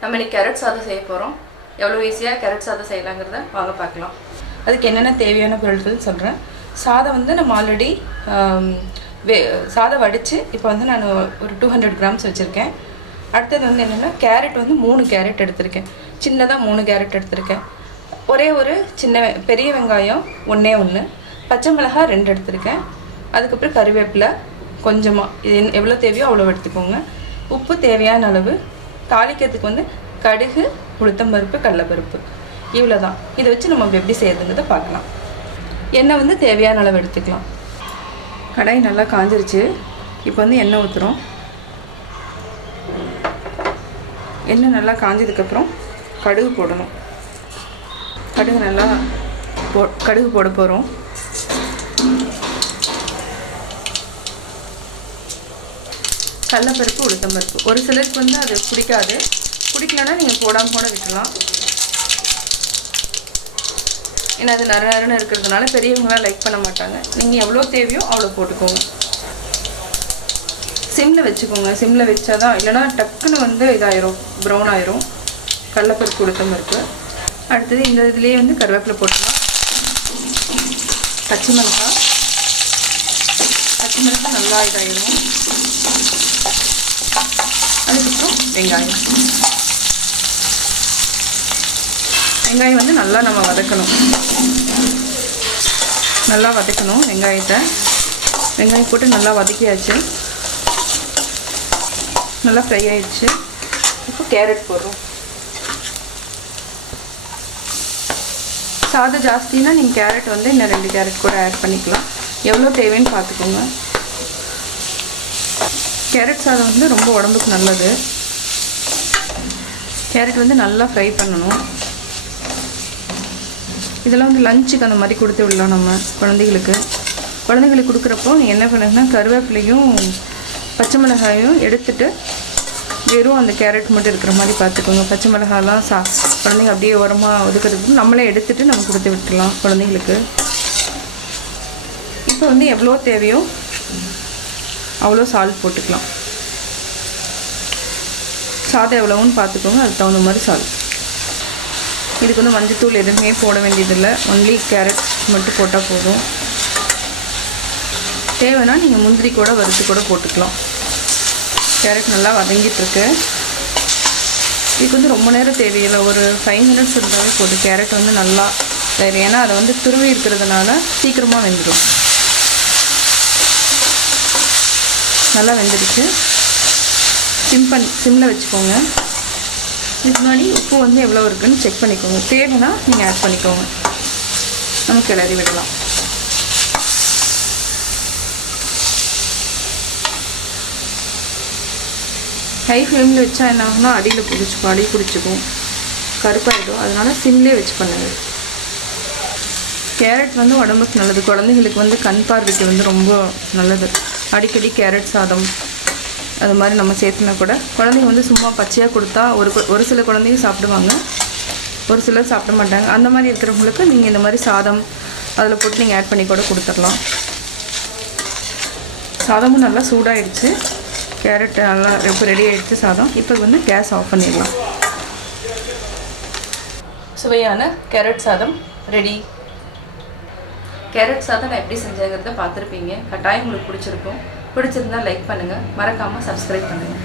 நம்ம இன்னைக்கு கேரட் சாதம் செய்ய போகிறோம். எவ்வளோ ஈஸியாக கேரட் சாதம் செய்யலாங்கிறத வாங்க பார்க்கலாம். அதுக்கு என்னென்ன தேவையான பொருட்கள் சொல்கிறேன். சாதம் வந்து நம்ம ஆல்ரெடி சாதம் வடித்து இப்போ வந்து நான் ஒரு 200 கிராம்ஸ் வச்சுருக்கேன். அடுத்தது வந்து என்னென்னா கேரட் வந்து 3 கேரட் எடுத்திருக்கேன். சின்னதாக 3 கேரட் எடுத்திருக்கேன். ஒரே ஒரு பெரிய வெங்காயம் ஒன்று, பச்சை மிளகாய் 2 எடுத்திருக்கேன். அதுக்கப்புறம் கருவேப்பிலை கொஞ்சமாக, இது எவ்வளோ தேவையோ அவ்வளோ எடுத்துக்கோங்க. உப்பு தேவையான அளவு. தாளிக்கிறதுக்கு வந்து கடுகு, உளுத்தம்பருப்பு, கடலைப்பருப்பு, இவ்வளோ தான். இதை வச்சு நம்ம எப்படி செய்யறதுங்கிறத பார்க்கலாம். எண்ணெய் வந்து தேவையான அளவு எடுத்துக்கலாம். கடாய் நல்லா காஞ்சிருச்சு. இப்போ வந்து எண்ணெய் ஊற்றுறோம். எண்ணெய் நல்லா காஞ்சதுக்கப்புறம் கடுகு போடணும். கடுகு போட போகிறோம். கடலைப்பருப்பு, உளுத்தம்பருப்பு. ஒரு சிலருக்கு வந்து அது பிடிக்கலன்னா நீங்கள் போடாமல் கூட விட்டுலாம். ஏன்னா அது நறுன்னு இருக்கிறதுனால பெரியவங்களாம் லைக் பண்ண மாட்டாங்க. நீங்கள் எவ்வளோ தேவையோ அவ்வளோ போட்டுக்கோங்க. சிம்மில் வச்சுக்கோங்க. சிம்மில் வச்சா தான், இல்லைனா டக்குன்னு வந்து இதாயிரும், ப்ரௌன் ஆயிரும். கடலைப்பருப்பு, உளுத்தம்பருப்பு. அடுத்தது இந்த இதுலேயே வந்து கருவேப்பிலை போட்டுக்கலாம். பச்சை மிளகாய் நல்லா இதாயிரும். அதுக்கப்புறம் வெங்காயம் வந்து நல்லா நம்ம வதக்கணும். வெங்காயத்தை வெங்காயம் போட்டு நல்லா வதக்கியாச்சு. நல்லா ஃப்ரை ஆயிடுச்சு. இப்போ கேரட் போடுறோம். சாதம் ஜாஸ்தின்னா நீங்கள் கேரட் வந்து இன்னும் 2 கேரட் கூட ஆட் பண்ணிக்கலாம். எவ்வளோ தேவைன்னு பார்த்துக்கோங்க. கேரட் சாதம் வந்து ரொம்ப உடம்புக்கு நல்லது. கேரட் வந்து நல்லா ஃப்ரை பண்ணணும். இதெல்லாம் வந்து லஞ்சுக்கு அந்த மாதிரி கொடுத்து விடலாம் நம்ம குழந்தைங்களுக்கு கொடுக்குறப்போ நீங்கள் என்ன பண்ணுங்கன்னா கருவேப்பிலையும் பச்சை மிளகாயும் எடுத்துட்டு வெறும் அந்த கேரட் மட்டும் இருக்கிற மாதிரி பார்த்துக்கோங்க. பச்சை மிளகாலாம் குழந்தைங்க அப்படியே உரமாக ஒதுக்கிறதுக்கு நம்மளே எடுத்துகிட்டு நம்ம கொடுத்து விட்டுடலாம் குழந்தைங்களுக்கு. இப்போ வந்து எவ்வளோ தேவையோ அவ்வளோ சால்ட் போட்டுக்கலாம். சாதம் எவ்வளோன்னு பார்த்துக்கோங்க, அதுக்கு தகுந்த மாதிரி சால்ட். இதுக்கு வந்து மஞ்சத்தூள் எதுவுமே போட வேண்டியதில்லை. ஒன்லி கேரட் மட்டும் போட்டால் போதும். தேவைன்னா நீங்கள் முந்திரி கூட வறுத்து கூட போட்டுக்கலாம். கேரட் நல்லா வதங்கிட்டுருக்கு. இதுக்கு வந்து ரொம்ப நேரம் தேவையில்லை. ஒரு 5 மினிட்ஸ் இருந்தாவே போதும். கேரட் வந்து நல்லா வேறு, ஏன்னா அதை வந்து துருவி இருக்கிறதுனால சீக்கிரமாக வெந்துடும். நல்லா வெந்துடுச்சு. சிம்மில் வச்சுக்கோங்க. இதுக்கு முன்னாடி உப்பு வந்து எவ்வளோ இருக்குதுன்னு செக் பண்ணிக்கோங்க. தேவைன்னா நீங்கள் ஆட் பண்ணிக்கோங்க. நம்ம கிளறி விடலாம். ஹை ஃப்ளேமில் வச்சா என்ன ஆகும்னா அடி பிடிச்சிக்கும், கருப்பாயிடும். அதனால் சிம்லேயே வச்சு பண்ணுங்க. கேரட் வந்து உடம்புக்கு நல்லது. குழந்தைங்களுக்கு வந்து கண் பார்வைக்கு வந்து ரொம்ப நல்லது. அடிக்கடி கேரட் சாதம் அது மாதிரி நம்ம சேர்த்துனா கூட குழந்தைங்க வந்து சும்மா பச்சையாக கொடுத்தா ஒரு சில குழந்தைங்க சாப்பிடுவாங்க, ஒரு சிலர் சாப்பிட மாட்டாங்க. அந்த மாதிரி இருக்கிறவங்களுக்கு நீங்கள் இந்த மாதிரி சாதம் அதில் போட்டு நீங்கள் ஆட் பண்ணி கூட கொடுத்துடலாம். சாதமும் நல்லா சூடாகிடுச்சு. கேரட் நல்லா இப்போ ரெடி ஆகிடுச்சு சாதம். இப்போ வந்து கேஸ் ஆஃப் பண்ணிடலாம். சுவையான கேரட் சாதம் ரெடி. கேரட் சாதம் நான் எப்படி செஞ்சேங்கிறத பார்த்துருப்பீங்க. கட்டாயம் உங்களுக்கு பிடிச்சிருக்கும். பிடிச்சிருந்தா லைக் பண்ணுங்கள். மறக்காமல் சப்ஸ்கிரைப் பண்ணுங்கள்.